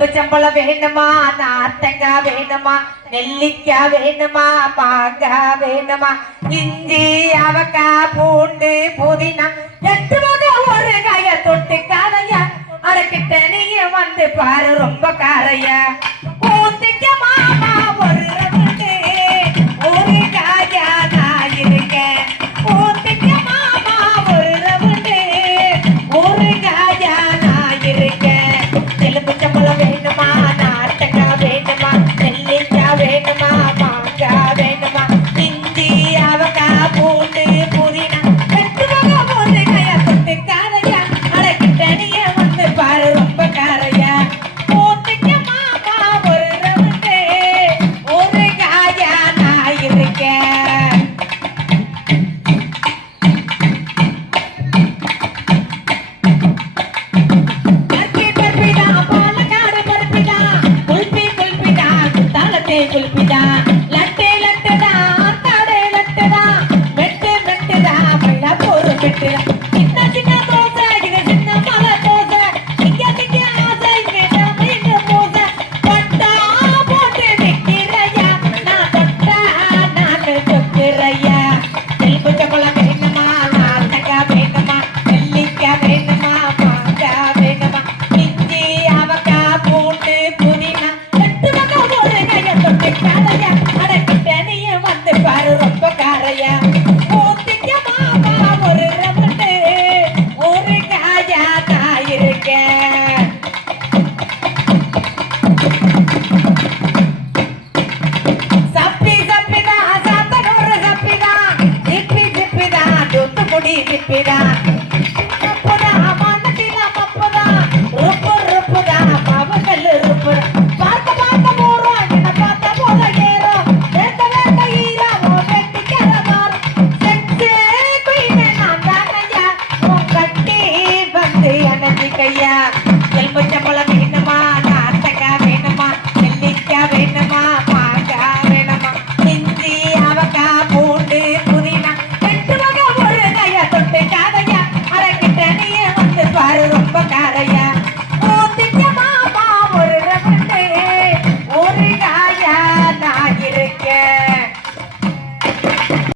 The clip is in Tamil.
எலும்புச்சம்பளம் வேணுமா நாத்தங்காய் வேணுமா நெல்லிக்காய் வேணுமா மாங்காய் வேணுமா இஞ்சி அவக்காய் பூண்டு புதினா எட்டு வகை ஒரு காய தொட்டு காரையா அடக்கிட்ட நீ வந்து பாரு ரொம்ப காரையா في البداية desesperar.